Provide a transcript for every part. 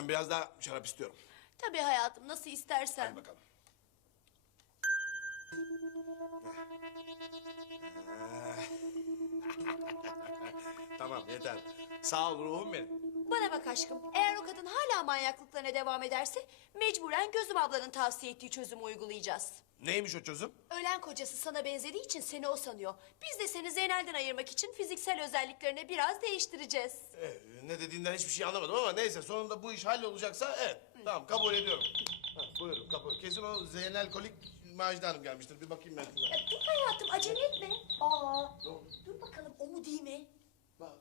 Ben biraz daha şarap istiyorum. Tabii hayatım nasıl istersen. Hadi bakalım. tamam yeter. Sağ ol ruhum benim. Bana bak aşkım. Eğer o kadın hala manyaklıklarına devam ederse... ...mecburen Gözüm ablanın tavsiye ettiği çözümü uygulayacağız. Neymiş o çözüm? Ölen kocası sana benzediği için seni o sanıyor. Biz de seni Zeynel'den ayırmak için fiziksel özelliklerini biraz değiştireceğiz. Ee, ne dediğinden hiçbir şey anlamadım ama neyse sonunda bu iş hallolacaksa evet. Tamam kabul ediyorum. Ha, buyurun kabul. Kesin o Zeynel Kolik Macide Hanım gelmiştir. Bir bakayım ben. Ya dur hayatım acele etme. Aa, Ne oldu? dur bakalım o mu değil mi? Bak.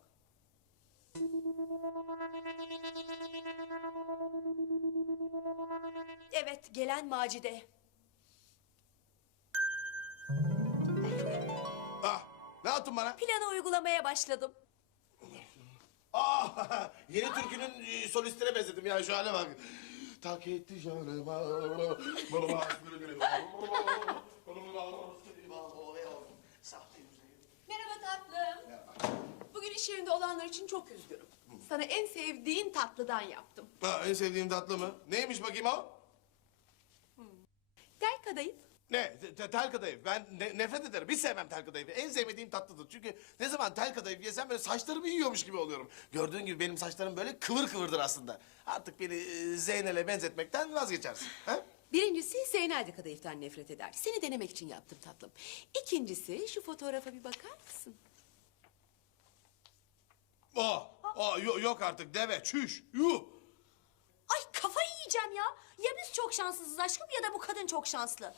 Evet gelen Macide. Ah ne yaptın bana? Planı uygulamaya başladım. Yeni türkünün e, solistine benzedim ya şu hale bak. Tak etti canım. Merhaba tatlım. Bugün iş yerinde olanlar için çok üzgünüm. Sana en sevdiğin tatlıdan yaptım. Ha, en sevdiğim tatlı mı? Neymiş bakayım o? Gel kadayıf. Ne? Te- te- tel kadayıf. Ben ne- nefret ederim. Hiç sevmem tel kadayıfı. En sevmediğim tatlıdır. Çünkü ne zaman tel kadayıf yesem böyle saçlarımı yiyormuş gibi oluyorum. Gördüğün gibi benim saçlarım böyle kıvır kıvırdır aslında. Artık beni e, Zeynel'e benzetmekten vazgeçersin. Ha? Birincisi Zeynel de kadayıftan nefret eder. Seni denemek için yaptım tatlım. İkincisi şu fotoğrafa bir bakar mısın? Oh, oh, yo- yok artık deve, çüş, yuh. Ay kafayı yiyeceğim ya. Ya biz çok şanssızız aşkım ya da bu kadın çok şanslı.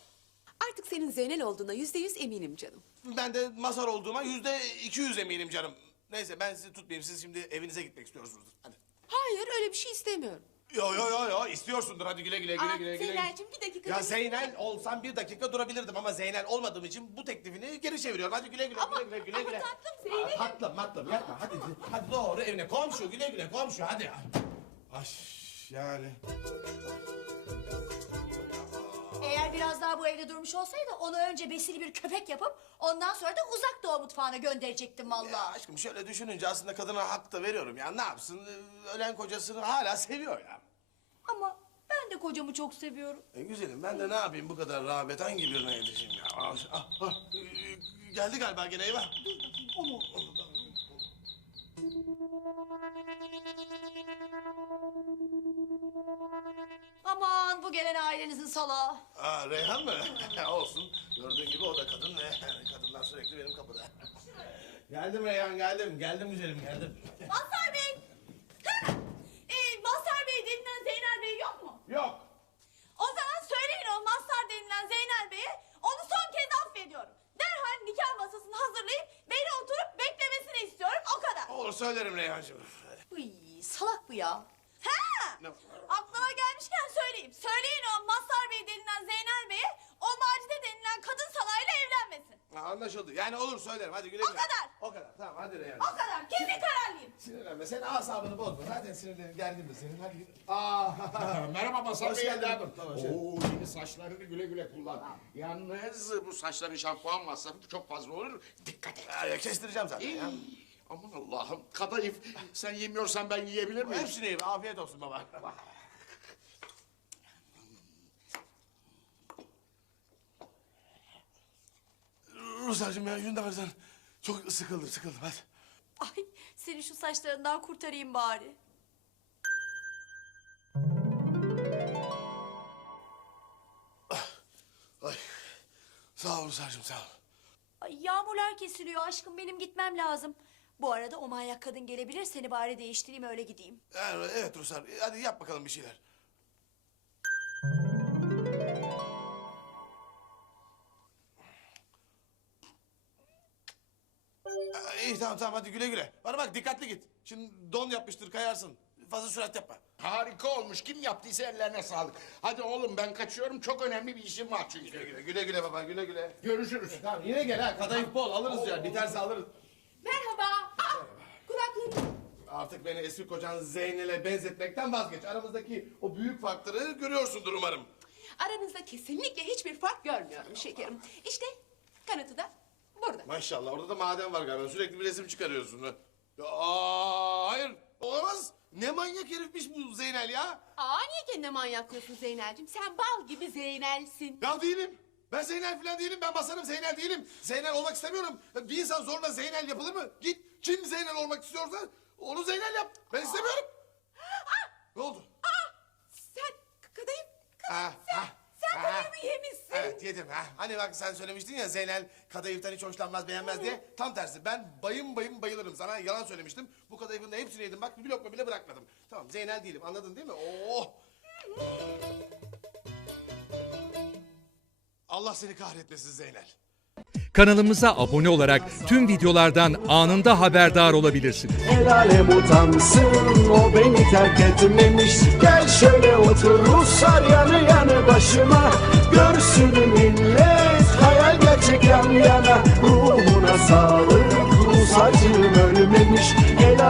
Artık senin Zeynel olduğuna yüzde yüz eminim canım. Ben de mazhar olduğuma yüzde iki yüz eminim canım. Neyse ben sizi tutmayayım. Siz şimdi evinize gitmek istiyorsunuz. Hadi. Hayır öyle bir şey istemiyorum. Yo yo yo yo istiyorsundur. Hadi güle güle güle Aa, güle güle. Zeynel'cim bir dakika. Ya. Zeynel olsam bir dakika durabilirdim ama Zeynel olmadığım için bu teklifini geri çeviriyorum. Hadi güle güle Ama- güle güle güle ama güle. tatlım Zeynel'im. Aa, Tatlım tatlım yapma hadi hadi doğru evine komşu güle güle komşu hadi. Ay yani. Eğer biraz daha bu evde durmuş olsaydı onu önce besili bir köpek yapıp ondan sonra da uzak doğu mutfağına gönderecektim Ya vallahi. aşkım şöyle düşününce aslında kadına hak da veriyorum ya ne yapsın Ee, ölen kocasını hala seviyor ya. Ama ben de kocamı çok seviyorum. E güzelim ben de ne yapayım bu kadar rağbet hangi birine yetişeyim ya. Ah, ah, ah. Ee, Geldi galiba gene eyvah. Dur bakayım o mu? Bu gelen ailenizin salağı. Aa, Reyhan mı? Olsun. Gördüğün gibi o da kadın ve kadınlar sürekli benim kapıda. geldim Reyhan geldim. Geldim güzelim geldim. Mazhar Bey! ee, Mazhar Bey denilen Zeynel Bey yok mu? Yok. O zaman söyleyin o Mazhar denilen Zeynel Bey'e onu son kez affediyorum. Derhal nikah masasını hazırlayıp beni oturup beklemesini istiyorum o kadar. Olur söylerim Reyhancığım. Uy, salak bu ya. Ha! Ne? Aklıma gelmişken söyleyeyim. Söyleyin o Mazhar Bey denilen Zeynel Bey'e o Macide denilen kadın salayla evlenmesin. Ha, anlaşıldı. Yani olur söylerim. Hadi güle O güle. kadar. O kadar. Tamam hadi Reyhan. O kadar. Kesin kararlıyım. Sinirlenme. Sen asabını bozma. Zaten sinirlerin gergin de senin. Hadi. Aa. Merhaba Masar Hoş Bey geldin. evladım. Tamam, hoş. Oo, yeni saçlarını güle güle kullan. Yalnız bu saçların şampuan masrafı çok fazla olur. Dikkat et. Ya, kestireceğim zaten ya. Aman Allah'ım kadayıf sen yemiyorsan ben yiyebilir miyim? Hepsini yiyeyim. Afiyet olsun baba. Ruslarcığım ya şunu da versen. Çok sıkıldım sıkıldım hadi. Ay seni şu saçlarından kurtarayım bari. Ay. Sağ ol Ruslarcığım sağ ol. Ay yağmurlar kesiliyor aşkım benim gitmem lazım. Bu arada o manyak kadın gelebilir seni bari değiştireyim öyle gideyim. Yani, evet Ruslar hadi yap bakalım bir şeyler. Tamam tamam hadi güle güle. Bana bak dikkatli git. Şimdi don yapmıştır kayarsın. Fazla sürat yapma. Harika olmuş. Kim yaptıysa ellerine sağlık. Hadi oğlum ben kaçıyorum. Çok önemli bir işim var Güle çünkü. güle güle güle baba güle güle. Görüşürüz. Tamam yine gel ha kadayıf bol alırız ya biterse alırız. Merhaba. Ah, kulaklığım. Artık beni eski kocan Zeynel'e benzetmekten vazgeç. Aramızdaki o büyük farkları görüyorsundur umarım. Aranızda kesinlikle hiçbir fark görmüyorum şekerim. İşte kanıtı da burada. Maşallah orada da maden var galiba. Sürekli bir resim çıkarıyorsun. Aa, Hayır olamaz. Ne manyak herifmiş bu Zeynel ya. Aa niye kendine manyak diyorsun Zeynel'cim? Sen bal gibi Zeynel'sin. Ya değilim. Ben Zeynel falan değilim. Ben basarım Zeynel değilim. Zeynel olmak istemiyorum. Bir insan zorla Zeynel yapılır mı? Git kim Zeynel olmak istiyorsa onu Zeynel yap. Ben istemiyorum. Ne oldu? Sen kadayıf, Ha, ha, sen ha. kadayıfı yemişsin. Evet yedim. Ha. Hani bak sen söylemiştin ya Zeynel kadayıftan hiç hoşlanmaz beğenmez diye. Tam tersi ben bayım bayım bayılırım. Sana yalan söylemiştim. Bu kadayıfın da hepsini yedim. Bak bir lokma bile bırakmadım. Tamam Zeynel değilim anladın değil mi? Oh! Allah seni kahretmesin Zeynel. Kanalımıza abone olarak tüm videolardan anında haberdar olabilirsiniz. El alem utansın o beni terk etmemiş Gel şöyle otur Ruslar yanı yanı başıma Görsün millet. Hayal gerçek yan yana